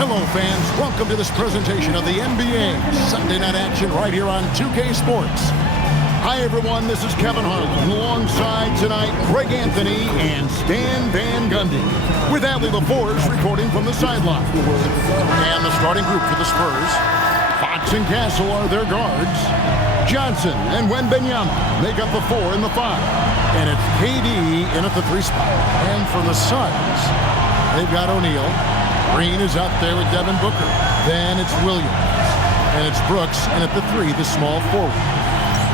Hello, fans. Welcome to this presentation of the NBA Sunday night action right here on 2K Sports. Hi, everyone. This is Kevin Harlan. Alongside tonight, Greg Anthony and Stan Van Gundy. With Adley LaForce reporting from the sideline. And the starting group for the Spurs. Fox and Castle are their guards. Johnson and Wembanyama make up the 4 and the 5. And it's KD in at the 3 spot. And for the Suns, they've got O'Neal. Green is out there with Devin Booker. Then it's Williams. And it's Brooks. And at the 3, the small forward.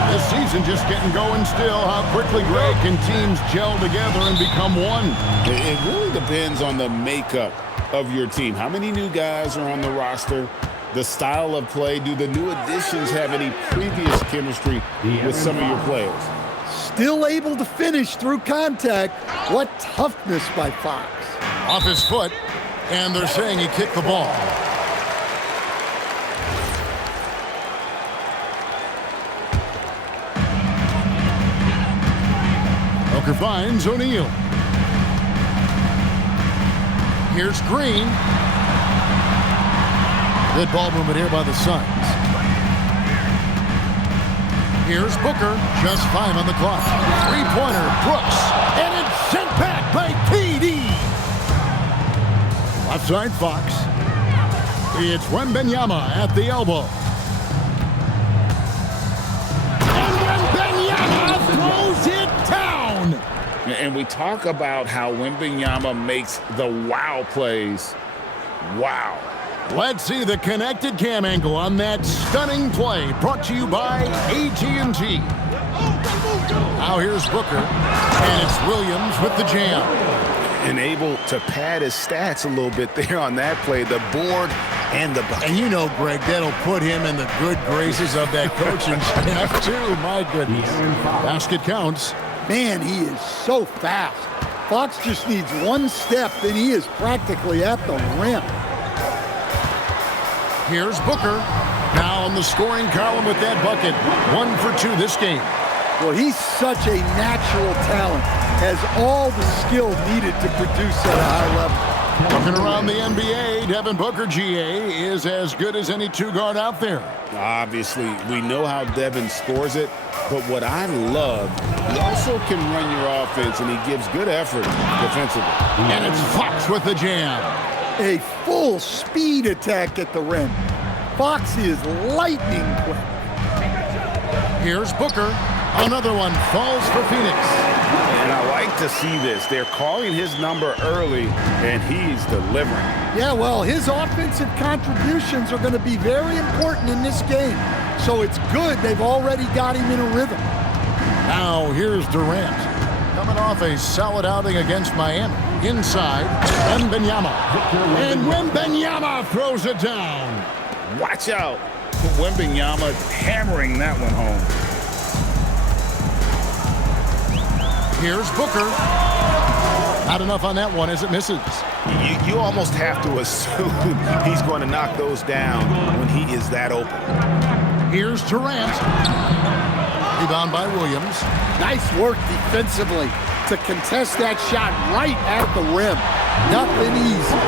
This season just getting going still. How quickly, Greg, can teams gel together and become one? It really depends on the makeup of your team. How many new guys are on the roster? The style of play. Do the new additions have any previous chemistry with some of your players? Still able to finish through contact. What toughness by Fox. Off his foot. And they're saying he kicked the ball. Booker finds O'Neal. Here's Green. Good ball movement here by the Suns. Here's Booker. Just 5 on the clock. Three-pointer, Brooks. And it's sent back by KD. Left side, Fox. It's Wembanyama at the elbow. And Wembanyama throws it down. And we talk about how Wembanyama makes the wow plays. Wow. Let's see the connected cam angle on that stunning play. Brought to you by AT&T. Now here's Booker. And it's Williams with the jam. And able to pad his stats a little bit there on that play, the board and the bucket. And you know, Greg, that'll put him in the good graces of that coaching staff, too. My goodness. Basket counts. Man, he is so fast. Fox just needs one step, and he is practically at the rim. Here's Booker. Now on the scoring column with that bucket. 1 for 2 this game. Well, he's such a natural talent. Has all the skill needed to produce at a high level. Looking around the NBA, Devin Booker, GA, is as good as any 2-guard out there. Obviously, we know how Devin scores it, but what I love, he also can run your offense, and he gives good effort defensively. And it's Fox with the jam. A full speed attack at the rim. Fox is lightning quick. Here's Booker. Another one falls for Phoenix. And I like to see this. They're calling his number early, and he's delivering. Yeah, well, his offensive contributions are going to be very important in this game. So it's good they've already got him in a rhythm. Now here's Durant. Coming off a solid outing against Miami. Inside, Wembanyama. And Wembanyama throws it down. Watch out. Wembanyama hammering that one home. Here's Booker. Not enough on that one as it misses. You almost have to assume he's going to knock those down when he is that open. Here's Durant. Rebound by Williams. Nice work defensively to contest that shot right at the rim. Nothing easy.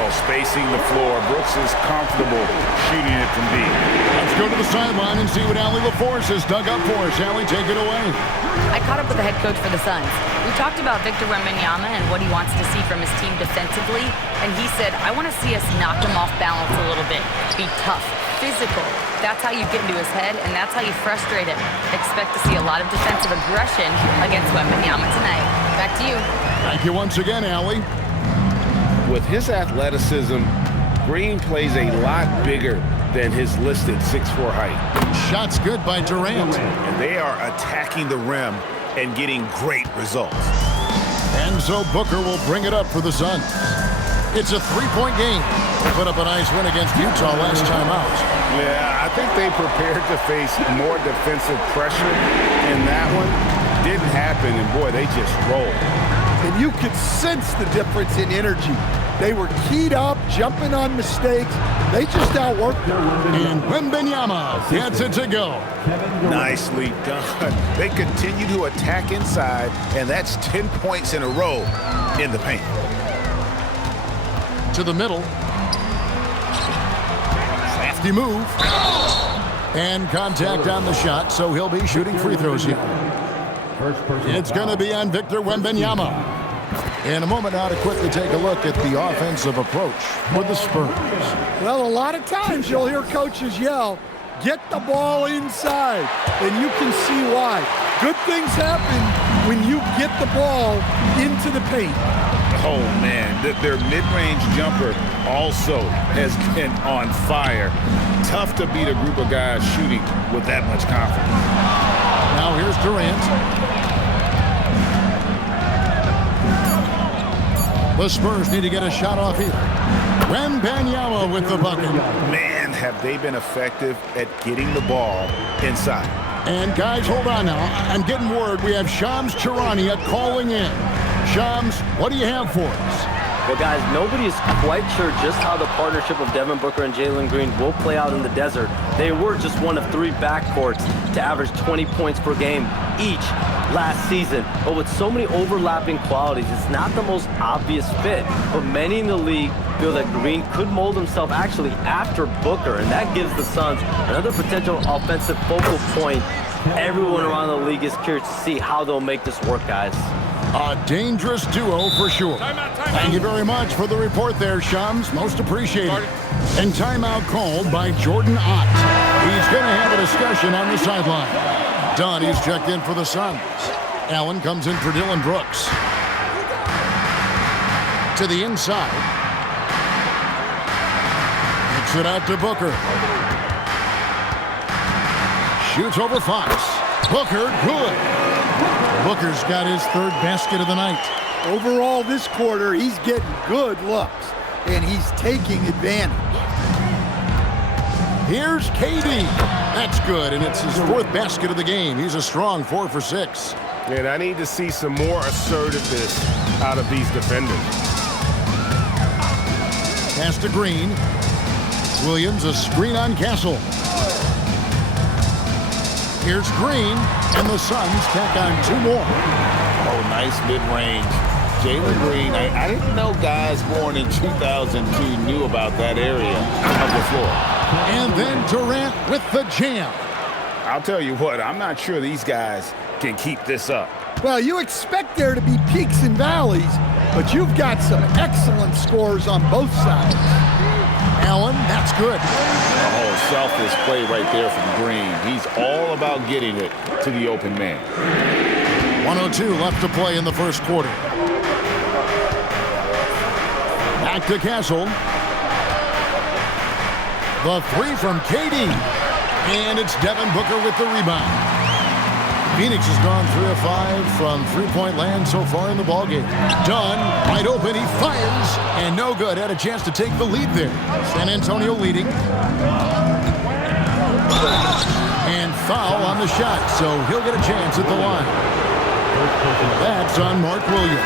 Oh, spacing the floor. Brooks is comfortable shooting it from deep. Let's go to the sideline and see what Adley LaForce has dug up for us. Adley, take it away. I caught up with the head coach for the Suns. We talked about Victor Wembanyama and what he wants to see from his team defensively, and he said, I want to see us knock him off balance a little bit. Be tough, physical. That's how you get into his head, and that's how you frustrate him. Expect to see a lot of defensive aggression against Wembanyama tonight. Back to you. Thank you once again, Allie. With his athleticism, Green plays a lot bigger than his listed 6'4" height. Shot's good by Durant. And they are attacking the rim and getting great results. And so Booker will bring it up for the Suns. It's a 3-point game. They put up a nice win against Utah last time out. Yeah, I think they prepared to face more defensive pressure in that one. Didn't happen, and boy, they just rolled. And you could sense the difference in energy. They were keyed up, jumping on mistakes. They just outworked them. And Wembanyama gets it to go. Nicely done. They continue to attack inside, and that's 10 points in a row in the paint. To the middle. Nifty move. And contact on the shot, so he'll be shooting free throws here. It's going to be on Victor Wembanyama. In a moment now to quickly take a look at the offensive approach for the Spurs. Well, a lot of times you'll hear coaches yell, get the ball inside, and you can see why. Good things happen when you get the ball into the paint. Oh, man, their mid-range jumper also has been on fire. Tough to beat a group of guys shooting with that much confidence. Now here's Durant. The Spurs need to get a shot off here. Wembanyama with the bucket. Man, have they been effective at getting the ball inside. And guys, hold on now. I'm getting word we have Shams Charania calling in. Shams, what do you have for us? Well, guys, nobody is quite sure just how the partnership of Devin Booker and Jalen Green will play out in the desert. They were just one of 3 backcourts to average 20 points per game each last season. But with so many overlapping qualities, it's not the most obvious fit. But many in the league feel that Green could mold himself actually after Booker, and that gives the Suns another potential offensive focal point. Everyone around the league is curious to see how they'll make this work, guys. A dangerous duo for sure. Thank you very much for the report there, Shams. Most appreciated. And timeout called by Jordan Ott. He's going to have a discussion on the sideline. Dunn, he's checked in for the Suns. Allen comes in for Dylan Brooks. To the inside. Kicks it out to Booker. Shoots over Fox. Booker, good. Booker's got his 3rd basket of the night. Overall this quarter, he's getting good looks, and he's taking advantage. Here's KD. That's good, and it's his 4th basket of the game. He's a strong 4 for 6. And I need to see some more assertiveness out of these defenders. Pass to Green. Williams, a screen on Castle. Here's Green, and the Suns tack on 2 more. Oh, nice mid-range. Jalen Green, I didn't know guys born in 2002 knew about that area of the floor. And then Durant with the jam. I'll tell you what, I'm not sure these guys can keep this up. Well, you expect there to be peaks and valleys, but you've got some excellent scores on both sides. Allen, that's good. Oh, selfless play right there from Green. He's all about getting it to the open man. 1:02 left to play in the first quarter. Back to Castle. The 3 from KD. And it's Devin Booker with the rebound. Phoenix has gone 3 of 5 from three-point land so far in the ballgame. Dunn, wide open, he fires, and no good. Had a chance to take the lead there. San Antonio leading. And foul on the shot, so he'll get a chance at the line. That's on Mark Williams.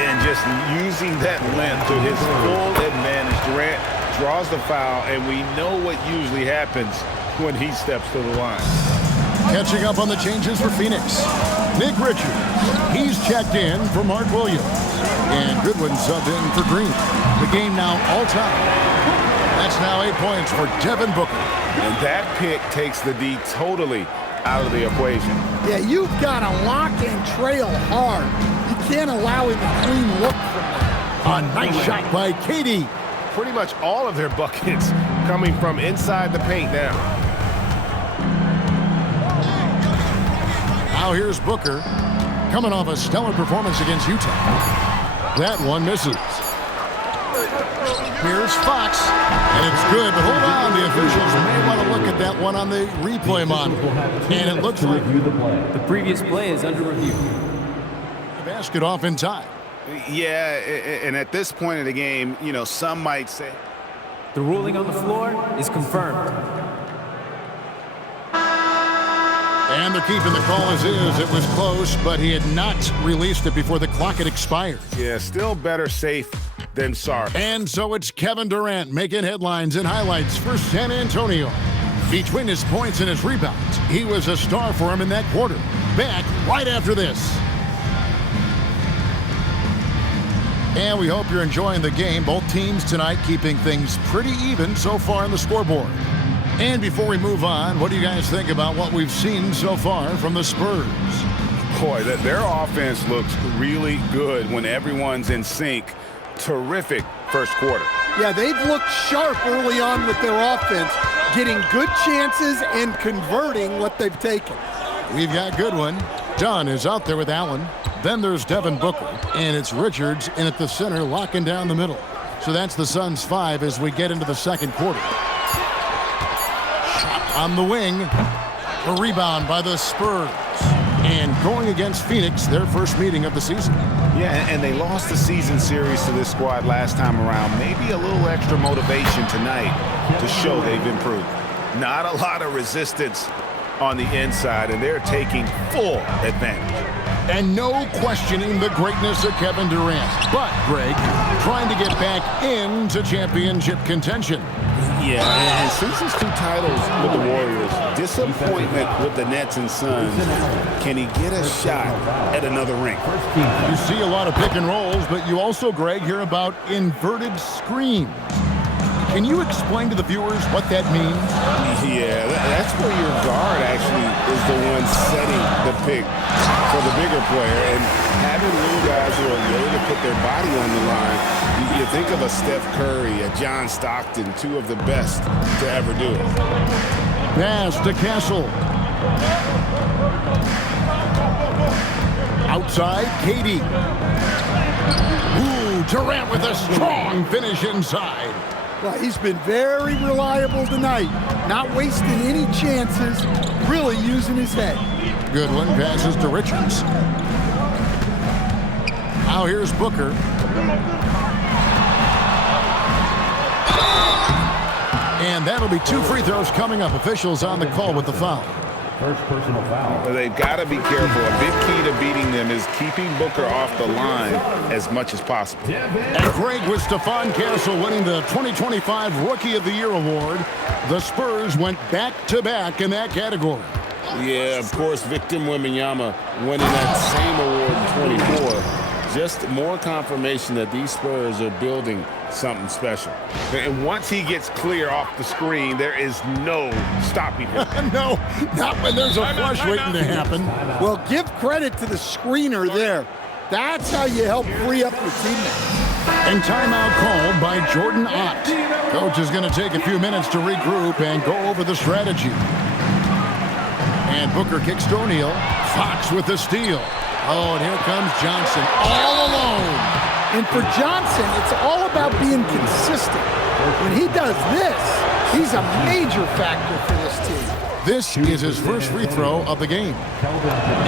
And just using that length to his full advantage. Durant draws the foul, and we know what usually happens when he steps to the line. Catching up on the changes for Phoenix. Nick Richards, he's checked in for Mark Williams. And Goodwin subbed in for Green. The game now all-time. That's now 8 points for Devin Booker. And that pick takes the D totally out of the equation. Yeah, you've got to lock and trail hard. You can't allow him a clean look from that. A nice shot by KD. Pretty much all of their buckets coming from inside the paint now. Now here's Booker, coming off a stellar performance against Utah. That one misses. Here's Fox, and it's good, but hold on, the officials may want to look at that one on the replay monitor. And it looks like the previous play is under review. The basket off in time. Yeah, and at this point of the game, you know, some might say the ruling on the floor is confirmed. And they're keeping the call as is. It was close, but he had not released it before the clock had expired. Yeah, still better safe than sorry. And so it's Kevin Durant making headlines and highlights for San Antonio. Between his points and his rebounds, he was a star for him in that quarter. Back right after this. And we hope you're enjoying the game. Both teams tonight keeping things pretty even so far on the scoreboard. And before we move on, what do you guys think about what we've seen so far from the Spurs? Boy, their offense looks really good when everyone's in sync. Terrific first quarter. Yeah, they've looked sharp early on with their offense, getting good chances and converting what they've taken. We've got Goodwin. Dunn is out there with Allen. Then there's Devin Booker, and it's Richards in at the center, locking down the middle. So that's the Suns 5 as we get into the second quarter. Shot on the wing. A rebound by the Spurs. And going against Phoenix, their first meeting of the season. Yeah, and they lost the season series to this squad last time around. Maybe a little extra motivation tonight to show they've improved. Not a lot of resistance on the inside, and they're taking full advantage. And no questioning the greatness of Kevin Durant. But, Greg, trying to get back into championship contention. Yeah, and since his 2 titles with the Warriors, disappointment with the Nets and Suns, can he get a shot at another ring? You see a lot of pick and rolls, but you also, Greg, hear about inverted screens. Can you explain to the viewers what that means? Yeah, that's where your guard actually is the one setting the pick for the bigger player. And having little guys who are willing to put their body on the line, you think of a Steph Curry, a John Stockton, 2 of the best to ever do it. Pass to Castle. Outside, Katie. Ooh, Durant with a strong finish inside. Well, he's been very reliable tonight, not wasting any chances, really using his head. Goodwin passes to Richards. Now here's Booker. And that'll be 2 free throws coming up. Officials on the call with the foul. First personal foul. They've got to be careful. A big key to beating them is keeping Booker off the line as much as possible. And Greg, with Stephon Castle winning the 2025 Rookie of the Year award, the Spurs went back-to-back in that category. Yeah, of course, Victor Wembanyama winning that same award in 24. Just more confirmation that these Spurs are building something special. And once he gets clear off the screen, there is no stopping him. No, not when there's a flush waiting to happen. Well, give credit to the screener there. That's how you help free up your teammates. And timeout called by Jordan Ott. Coach is going to take a few minutes to regroup and go over the strategy. And Booker kicks to O'Neal. Fox with the steal. Oh, and here comes Johnson all alone. And for Johnson, it's all about being consistent. When he does this, he's a major factor for this team. This is his first free throw of the game.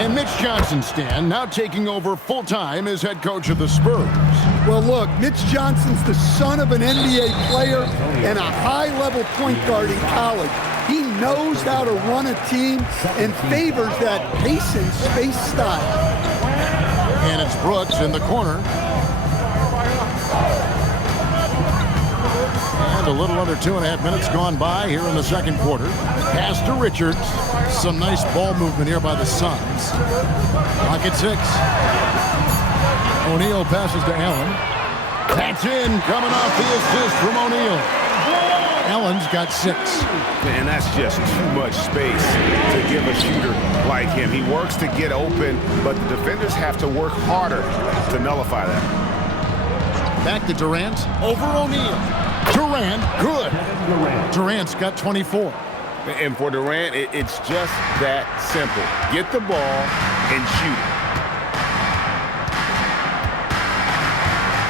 And Mitch Johnson, Stan, now taking over full-time as head coach of the Spurs. Well, look, Mitch Johnson's the son of an NBA player and a high-level point guard in college. He knows how to run a team and favors that pace and space style. And it's Brooks in the corner. And a little under 2.5 minutes gone by here in the second quarter. Pass to Richards. Some nice ball movement here by the Suns. Clock at 6. O'Neal passes to Allen. That's in, coming off the assist from O'Neal. Allen's got 6. And that's just too much space to give a shooter like him. He works to get open, but the defenders have to work harder to nullify that. Back to Durant over O'Neal. Durant, good. Durant's got 24. And for Durant, it's just that simple. Get the ball and shoot it.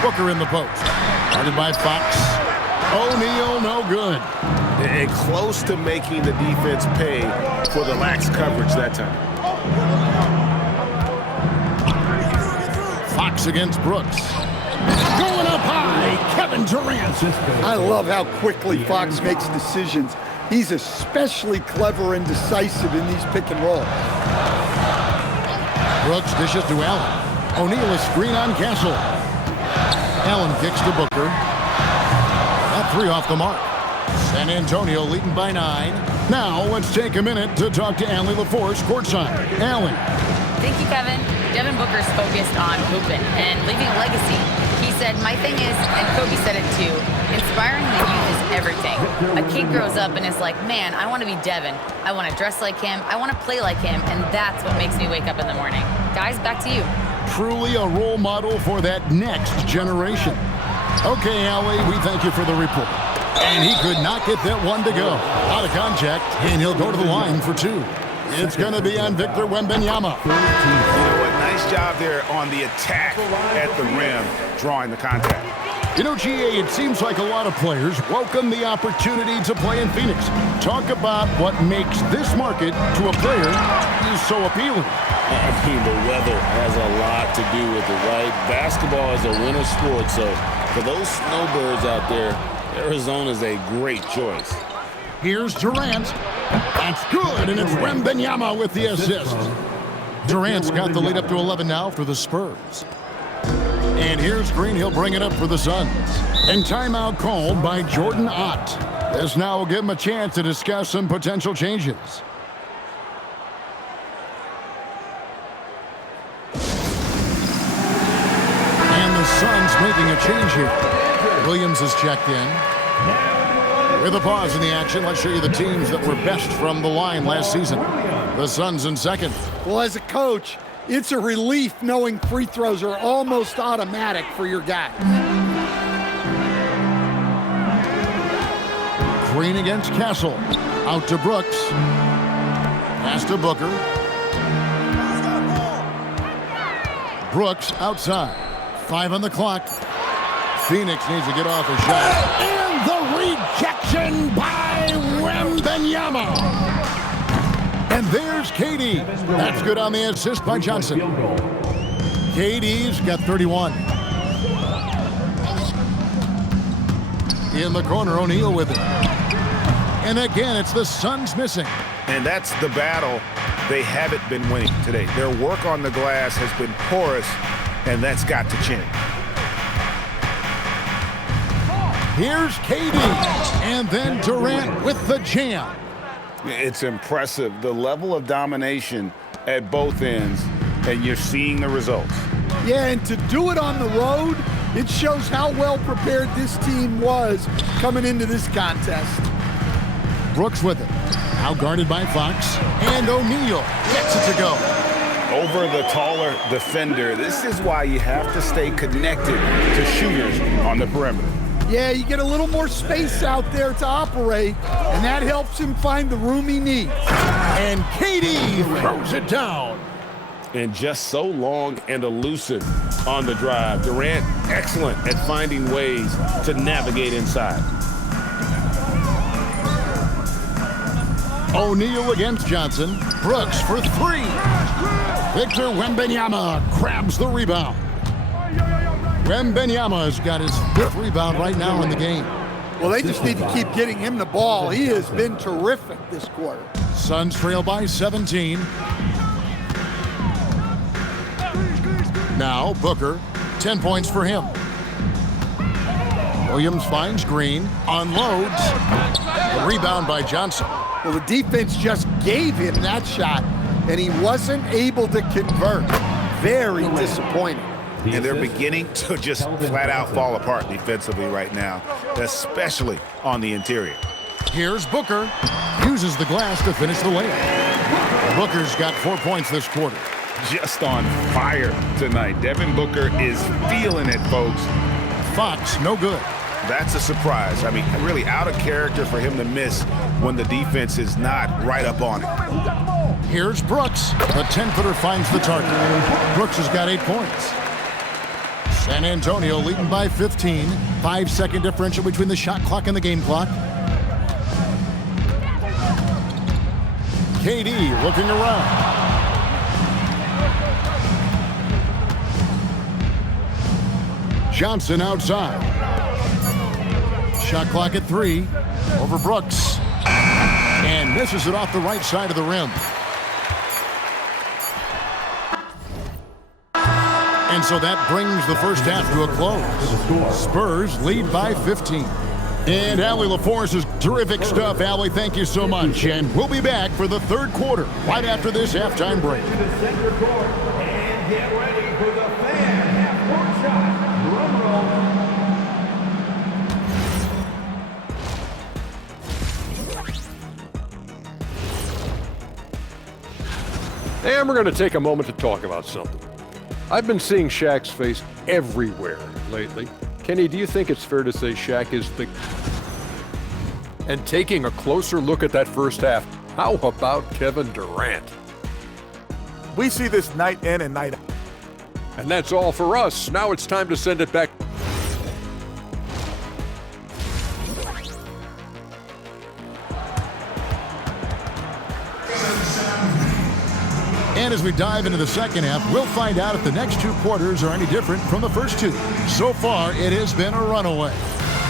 Booker in the post. Guarded by Fox. O'Neal, no good. And close to making the defense pay for the lax coverage that time. Fox against Brooks. Going up high, Kevin Durant. I love how quickly Fox makes decisions. He's especially clever and decisive in these pick and rolls. Brooks dishes to Allen. O'Neal a screen on Castle. Allen kicks to Booker. That 3 off the mark. San Antonio leading by 9. Now let's take a minute to talk to Allie LaForce courtside. Allie. Thank you, Kevin. Devin Booker's focused on hooping and leaving a legacy. He said, my thing is, and Kobe said it too, inspiring the youth is everything. A kid grows up and is like, man, I want to be Devin. I want to dress like him. I want to play like him. And that's what makes me wake up in the morning. Guys, back to you. Truly a role model for that next generation. Okay, Allie, we thank you for the report. And he could not get that one to go. Out of contact, and he'll go to the line for two. It's going to be on Victor Wembanyama. You know what? Nice job there on the attack at the rim, drawing the contact. You know, GA, it seems like a lot of players welcome the opportunity to play in Phoenix. Talk about what makes this market to a player is so appealing. I mean, the weather has a lot to do with it, right? Basketball is a winter sport, so for those snowbirds out there, Arizona is a great choice. Here's Durant. That's good, and it's Wembanyama with the assist. Durant's got the lead up to 11 now for the Spurs. And here's Green. He'll bring it up for the Suns. And timeout called by Jordan Ott. This now will give him a chance to discuss some potential changes. And the Suns making a change here. Williams is checked in. With a pause in the action, let's show you the teams that were best from the line last season. The Suns in second. Well, as a coach, it's a relief knowing free throws are almost automatic for your guys. Green against Castle. Out to Brooks. Pass to Booker. Brooks outside. 5 on the clock. Phoenix needs to get off a shot. And the rejection by Wembanyama. And there's KD. That's good on the assist by Johnson. KD's got 31. In the corner, O'Neal with it. And again, it's the Suns missing. And that's the battle they haven't been winning today. Their work on the glass has been porous, and that's got to change. Here's KD. And then Durant with the jam. It's impressive, the level of domination at both ends, and you're seeing the results. Yeah, and to do it on the road, it shows how well prepared this team was coming into this contest. Brooks with it. Now guarded by Fox. And O'Neal gets it to go. Over the taller defender, this is why you have to stay connected to shooters on the perimeter. Yeah, you get a little more space out there to operate, and that helps him find the room he needs. And KD throws it down. And just so long and elusive on the drive. Durant, excellent at finding ways to navigate inside. O'Neal against Johnson. Brooks for 3. Victor Wembanyama grabs the rebound. Wembanyama's got his 5th rebound right now in the game. Well, they just need to keep getting him the ball. He has been terrific this quarter. Suns trail by 17. Now Booker, 10 points for him. Williams finds Green, unloads. The rebound by Johnson. Well, the defense just gave him that shot, and he wasn't able to convert. Very disappointing. And they're beginning to just flat out fall apart defensively right now, especially on the interior. Here's Booker. Uses the glass to finish the layup. Booker's got 4 points this quarter. Just on fire tonight. Devin Booker is feeling it, folks. Fox, no good. That's a surprise. I mean, really out of character for him to miss when the defense is not right up on it. Here's Brooks. The 10-footer finds the target. Brooks has got 8 points. San Antonio leading by 15. 5-second differential between the shot clock and the game clock. KD looking around. Johnson outside. Shot clock at 3. Over Brooks. And misses it off the right side of the rim. And so that brings the first half to a close. Spurs lead by 15. And Allie LaForce is terrific stuff. Allie, thank you so much. And we'll be back for the third quarter right after this halftime break. And get ready for the fan half-court shot. Drum roll. And we're going to take a moment to talk about something. I've been seeing Shaq's face everywhere lately. Kenny, do you think it's fair to say Shaq is the... And taking a closer look at that first half, how about Kevin Durant? We see this night in and night out. And that's all for us. Now it's time to send it back. And as we dive into the second half, we'll find out if the next two quarters are any different from the first two. So far, it has been a runaway.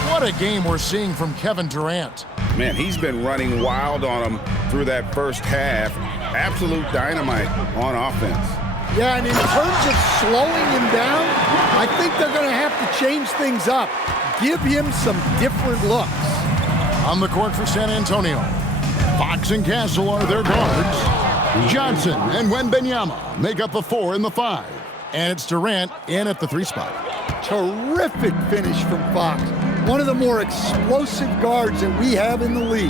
What a game we're seeing from Kevin Durant. Man, he's been running wild on him through that first half. Absolute dynamite on offense. Yeah, and in terms of slowing him down, I think they're going to have to change things up. Give him some different looks. On the court for San Antonio, Fox and Castle are their guards. Johnson and Wembanyama make up the 4 and the 5. And it's Durant in at the 3 spot. Terrific finish from Fox. One of the more explosive guards that we have in the league.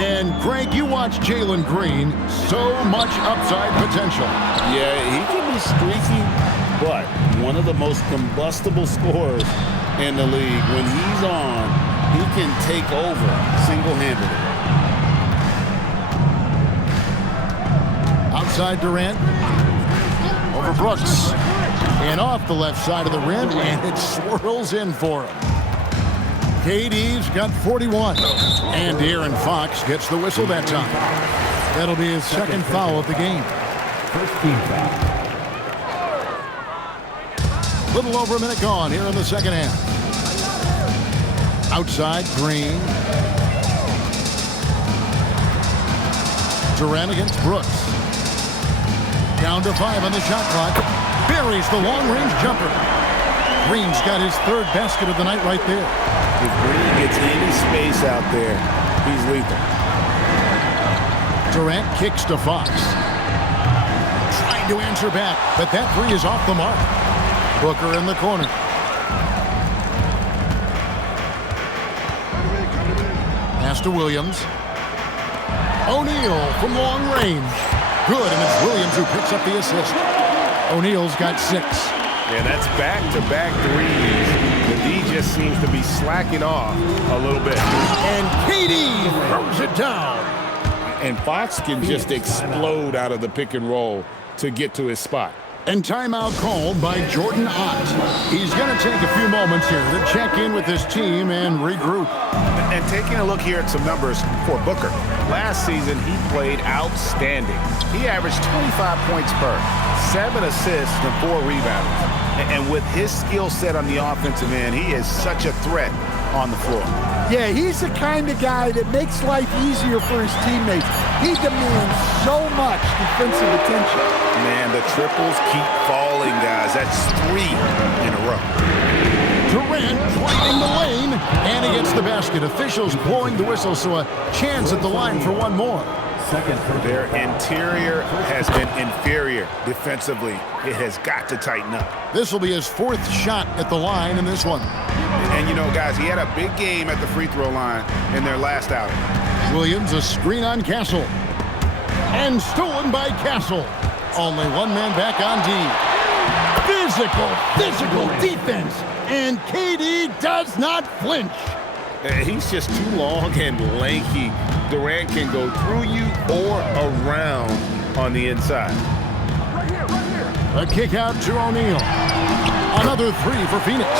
And Greg, you watch Jalen Green, so much upside potential. Yeah, he can be streaky, but one of the most combustible scorers in the league. When he's on, he can take over single-handedly. Outside Durant, over Brooks, and off the left side of the rim, and it swirls in for him. KD's got 41, and De'Aaron Fox gets the whistle that time. That'll be his second foul of the game. First team foul. Little over a minute gone here in the second half. Outside, Green. Durant against Brooks. Down to 5 on the shot clock. Buries the long-range jumper. Green's got his 3rd basket of the night right there. If Green gets any space out there, he's lethal. Durant kicks to Fox. Trying to answer back, but that 3 is off the mark. Booker in the corner. Pass to Williams. O'Neal from long range. Good, and it's Williams who picks up the assist. O'Neal's got 6. Yeah, that's back-to-back threes. The D just seems to be slacking off a little bit. And KD throws it down. And Fox can just explode out of the pick and roll to get to his spot. And timeout called by Jordan Ott. He's going to take a few moments here to check in with his team and regroup. And taking a look here at some numbers for Booker. Last season, he played outstanding. He averaged 25 points per, 7 assists, and 4 rebounds. And with his skill set on the offensive end, he is such a threat on the floor. Yeah, he's the kind of guy that makes life easier for his teammates. He demands so much defensive attention. Man, the triples keep falling, guys. That's 3 in a row. Durant driving the lane, and he gets the basket. Officials blowing the whistle, so a chance at the line for one more. Their interior has been inferior defensively. It has got to tighten up. This will be his 4th shot at the line in this one. And you know, guys, he had a big game at the free throw line in their last outing. Williams, a screen on Castle. And stolen by Castle. Only one man back on D. Physical defense. And KD does not flinch. He's just too long and lanky. Durant can go through you or around on the inside. Right here. A kick out to O'Neal. Another 3 for Phoenix.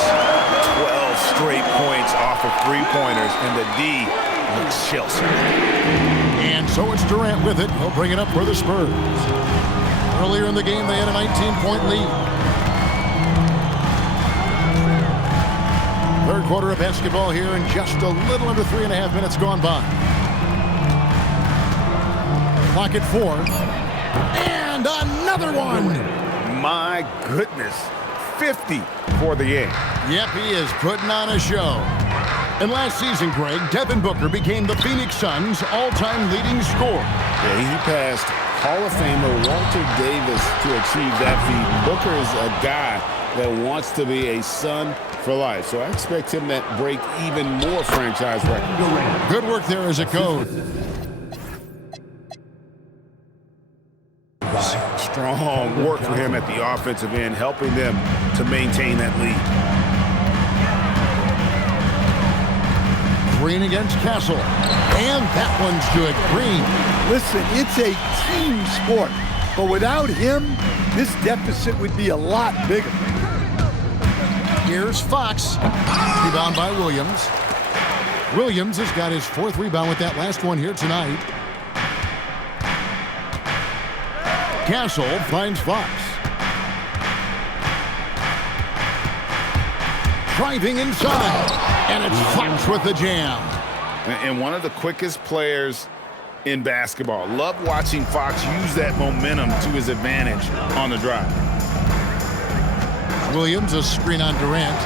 12 straight points off of 3-pointers, and the D looks Chelsea. And so it's Durant with it. He'll bring it up for the Spurs. Earlier in the game, they had a 19-point lead. 3rd quarter of basketball here, and just a little under 3.5 minutes gone by. Clock at 4. And another one. My goodness. 50 for the game. Yep, he is putting on a show. And last season, Greg, Devin Booker became the Phoenix Suns' all-time leading scorer. Yeah, he passed Hall of Famer Walter Davis to achieve that feat. Booker is a guy that wants to be a Sun for life. So I expect him to break even more franchise records. Good work there as a coach. Strong work for him at the offensive end, helping them to maintain that lead. Green against Castle. And that one's good. Green. Listen, it's a team sport, but without him, this deficit would be a lot bigger. Here's Fox. Rebound by Williams. Williams has got his 4th rebound with that last one here tonight. Castle finds Fox. Driving inside. And it's Fox with the jam. And one of the quickest players in basketball. Love watching Fox use that momentum to his advantage on the drive. Williams, a screen on Durant.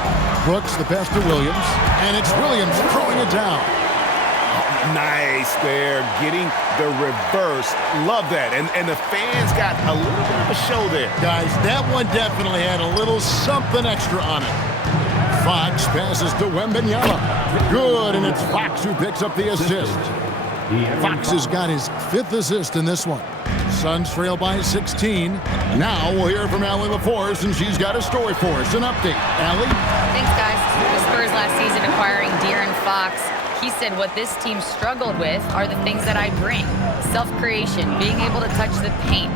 Brooks, the pass to Williams. And it's Williams throwing it down. Nice there, getting the reverse. Love that. And the fans got a little bit of a show there. Guys, that one definitely had a little something extra on it. Fox passes to Wembanyama. Good, and it's Fox who picks up the assist. Fox has got his 5th assist in this one. Suns trail by 16. Now we'll hear from Allie LaForce, and she's got a story for us. An update. Allie? Thanks, guys. The Spurs last season acquiring De'Aaron Fox. He said what this team struggled with are the things that I bring. Self-creation, being able to touch the paint,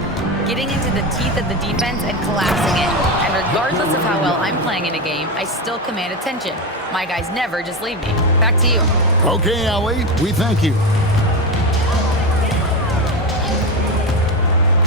getting into the teeth of the defense and collapsing it. And regardless of how well I'm playing in a game, I still command attention. My guys never just leave me. Back to you. Okay, Allie, we thank you.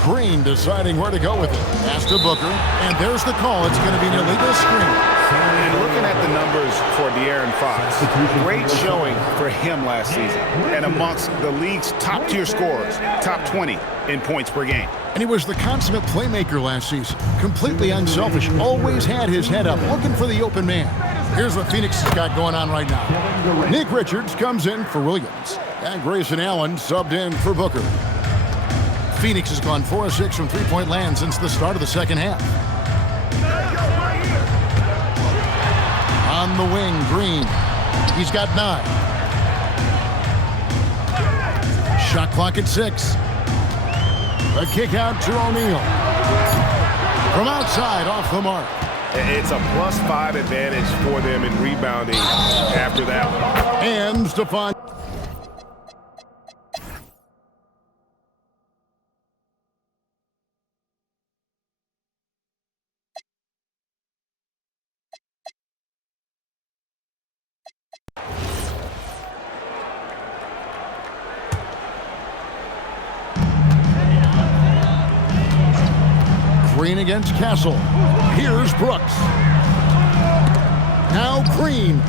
Green deciding where to go with it. Pass to Booker, and there's the call. It's going to be an illegal screen. And looking at the numbers for De'Aaron Fox, great showing for him last season. And amongst the league's top-tier scorers, top 20 in points per game. And he was the consummate playmaker last season. Completely unselfish. Always had his head up, looking for the open man. Here's what Phoenix has got going on right now. Nick Richards comes in for Williams. And Grayson Allen subbed in for Booker. Phoenix has gone 4 of 6 from three-point land since the start of the second half. On the wing, Green. He's got 9. Shot clock at 6. A kick out to O'Neal. From outside, off the mark. It's a +5 advantage for them in rebounding after that one. And Stephon. Green against Castle. Here's Brooks. Now Green.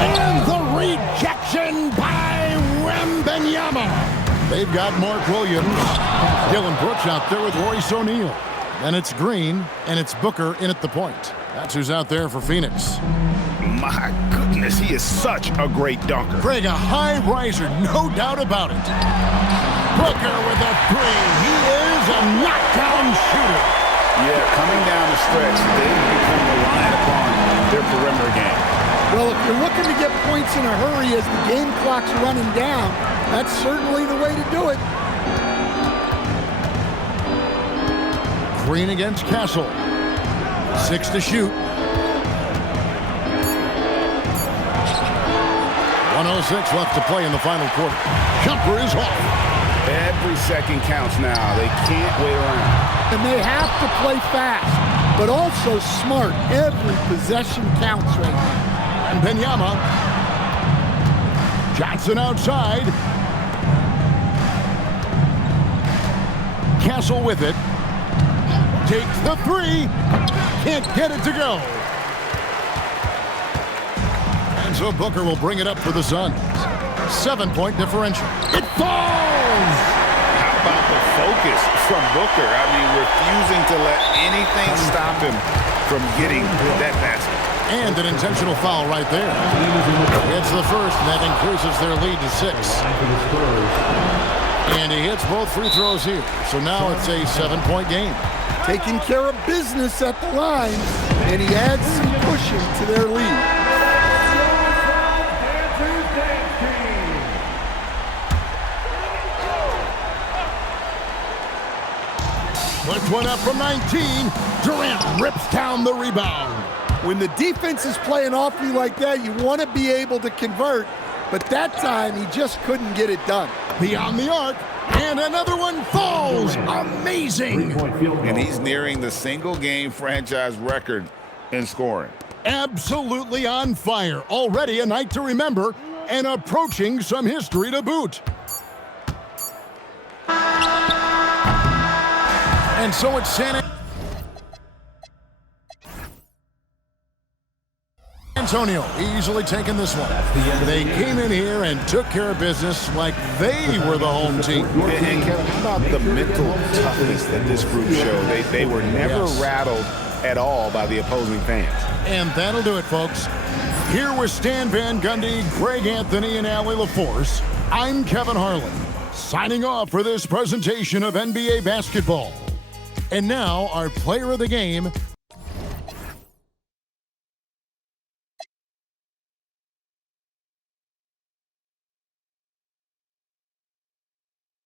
And the rejection by Wembanyama. They've got Mark Williams. Dylan Brooks out there with Royce O'Neal. Then it's Green, and it's Booker in at the point. That's who's out there for Phoenix. My goodness, he is such a great dunker. Craig, a high riser, no doubt about it. Booker with a 3. He is a knockdown shooter. Yeah, coming down the stretch, they've become reliant upon their perimeter game. Well, if you're looking to get points in a hurry as the game clock's running down, that's certainly the way to do it. Green against Castle. 6 to shoot. 1:06 left to play in the final quarter. Jumper is off. Every second counts now. They can't wait around. And they have to play fast, but also smart. Every possession counts right now. And Wembanyama. Johnson outside. Castle with it. Takes the 3. Can't get it to go. And so Booker will bring it up for the Suns. 7-point differential. It falls! How about the focus from Booker? I mean, refusing to let anything stop him from getting that basket. And an intentional foul right there. It's the first, and that increases their lead to 6. And he hits both free throws here. So now it's a 7-point game. Taking care of business at the line, and he adds some cushion to their lead. Puts one up from 19. Durant rips down the rebound. When the defense is playing off you like that, you want to be able to convert, but that time he just couldn't get it done. Beyond the arc, and another one falls. Amazing. And he's nearing the single-game franchise record in scoring. Absolutely on fire. Already a night to remember and approaching some history to boot. And so it's San Antonio easily taking this one. They came in here and took care of business like they were the home team. And Kevin, how about the mental toughness that this group showed? They were never rattled at all by the opposing fans. And that'll do it, folks. Here with Stan Van Gundy, Greg Anthony, and Allie LaForce, I'm Kevin Harlan, signing off for this presentation of NBA basketball. And now, our player of the game,